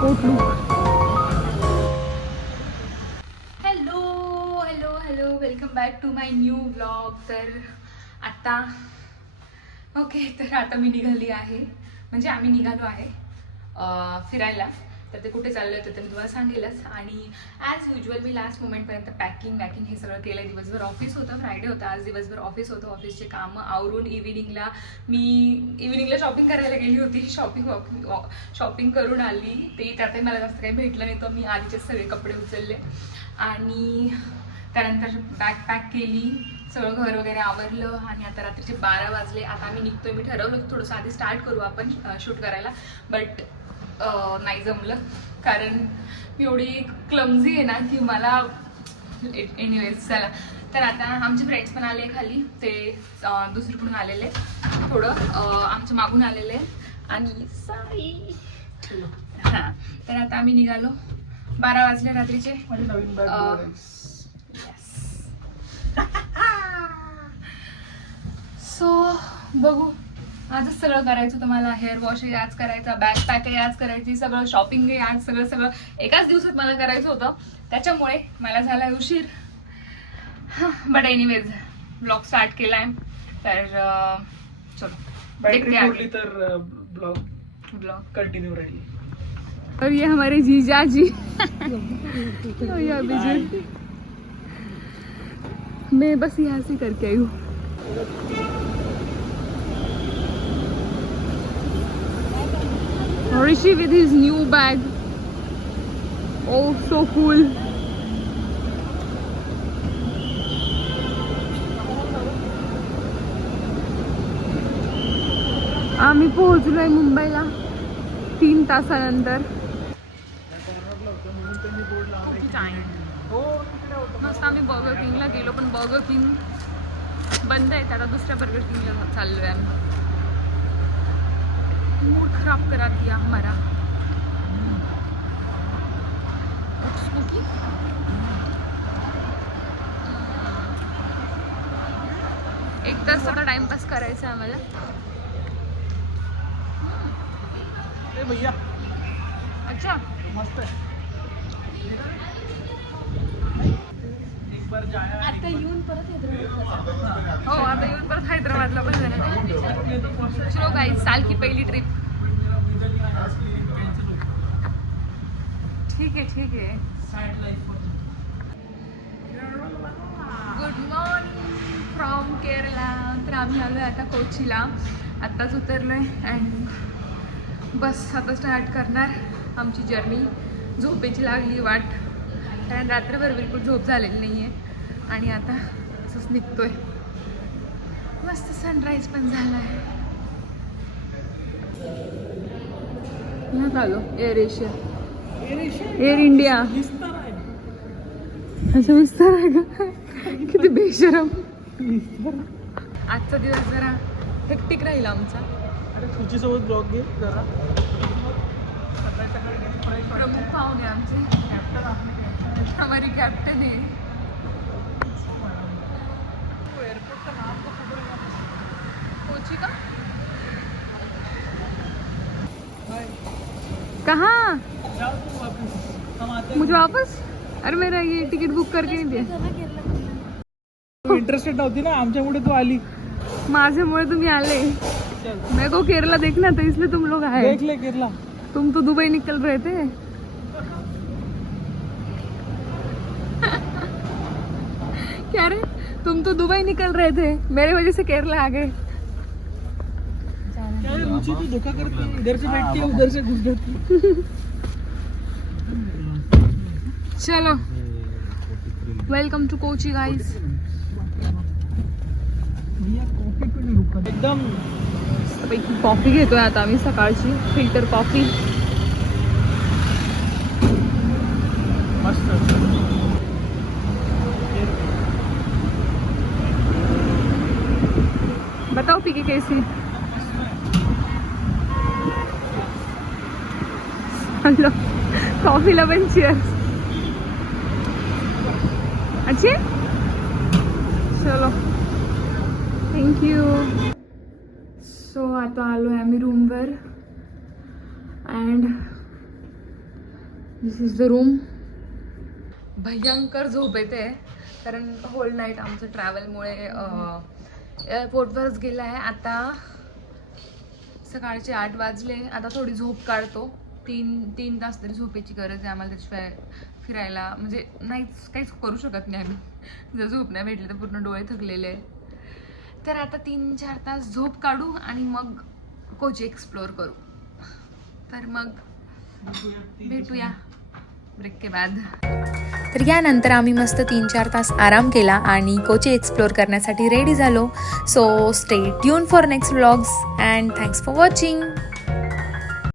Coat look. Hello hello hello, welcome back to my new vlog. तर आता तर आता मी निघाली आहे, म्हणजे आम्ही निघालो आहे फिरायला. तर ते कुठे चाललं होतं ते मी तुम्हाला सांगेलच. आणि ॲज युजल मी लास्ट मोमेंटपर्यंत पॅकिंग हे सगळं केलं. दिवसभर ऑफिस होतं, फ्रायडे होतं, आज दिवसभर ऑफिस होतं. ऑफिसचे कामं आवरून इव्हिनिंगला शॉपिंग करायला गेली होती. शॉपिंग करून आली. ते त्यातही मला जास्त काही भेटलं नाही, तर मी आधीचे सगळे कपडे उचलले आणि त्यानंतर बॅग पॅक केली, सगळं घर वगैरे आवरलं. आणि आता रात्रीचे 12 वाजले. आता आम्ही निघतोय. मी ठरवलं की थोडंसं आधी स्टार्ट करू आपण शूट करायला, बट नाही जमलं, कारण मी एवढी क्लमझी आहे ना की मला एनिवेज. चला, तर आता आमचे फ्रेंड्स पण आले खाली. ते दुसरीकडून आलेले, थोडं आमच्या मागून आलेले. आणि सॉरी हां, तर आता आम्ही निघालो. 12 वाजले रात्रीचे. सो बघू, आजच सगळं करायचं तुम्हाला. हेअर वॉशही आज करायचा, बॅग पॅकही आज करायची, सगळं शॉपिंगही आज, सगळं एकाच दिवसात मला करायचं होतं. त्याच्यामुळे मला झाला उशीर. हां, बट एनिवेज ब्लॉग स्टार्ट केलाय. तर चलो, बॅटरी तर ब्लॉग कंटिन्यू राहील. और ये हमारे जीजा जी. मैं बस यहाँ से करके आई हूँ. Rishi with his new bag. Oh, so cool. आम्ही पोहोचलोय मुंबईला 3 तासानंतर. मस्त आम्ही बर्गर किंगला गेलो, पण बर्गर किंग बंद आहे. आता दुसऱ्या बर्गर किंगला चाललोय आम्ही. मूड खराब करा दिया हमारा. एक तास आता टाइमपास करायचा आम्हाला. भैया अच्छा, मस्त आहे. आता येऊन परत हैदराबाद. हो, आता येऊन परत हैदराबादला पण जाणार. चलो गाईज, साल की पहिली ट्रिप. ठीक आहे. Good morning from Kerala. तर आम्ही आलो आता कोचीला. आत्ताच उतरलोय अँड बस आता स्टार्ट करणार आमची जर्नी. झोपेची लागली वाट, कारण रात्रभर बिलकुल झोप झालेली नाही आहे. आणि आता असंच निघतोय. मस्त सनराईज पण झाला आहे. ह्यात आलो एअर एशिया, एअर इंडिया. असं विस्तार आहे का? किती बेशरम. आजचा दिवस जरा हेक्टिक राहील आमचा. तुझी सोबत ब्लॉग घे जरा. प्रमुख पाहुणे आमचे हमारी कॅप्टन आहे. एयरपोर्ट का नाम तो पकड़ेगा. कोची का? कहाँ? जाओ तुम वापस, हम आते हैं. मुझे वापस? अरे मेरा ये टिकट बुक करके नहीं दिया. तू इंटरेस्टेड नव्हती ना, आमच्यामुळे तू आली. माझ्यामुळे तुम्ही आले. चल मेरे को केरला देखना था, इसलिए तुम लोग आए. देख ले केरला. तुम तो दुबई निकल रहे थे. क्या रे, तुम तो दुबई निकल रहे थे, मेरे वजह से केरला आ गए. क्या है रुचि, तू धोखा करती है. इधर से बैठती है, उधर से घुस जाती. चलो, वेलकम टू कोची गाइस. एकदम पैकी कॉफी घेतोय आता आम्ही, सकाळची फिल्टर कॉफी. मस्त. बताओ पी के कैसी. हॅलो, कॉफीला पण चिअर्स. अच्छे, चलो, थँक्यू. सो आता आलो आहे आम्ही रूमवर. And this is the room. भयंकर झोप येते कारण होल नाईट आमचं ट्रॅव्हलमुळे एअरपोर्टवरच गेलं आहे. आता सकाळचे 8 वाजले. आता थोडी झोप काढतो. 3 तास तरी झोपेची गरज आहे आम्हाला. त्याशिवाय फिरायला म्हणजे काहीच करू शकत नाही आम्ही. जर झोप नाही भेटली तर पूर्ण डोळे थकलेले. तर आता 3-4 तास झोप काढू आणि मग कोची एक्सप्लोर करू. तर मग भेटूया ब्रेक के बाद. तर यानंतर आम्ही मस्त 3-4 तास आराम केला आणि कोची एक्सप्लोर करण्यासाठी रेडी झालो. So stay tune for next vlogs and thanks for watching.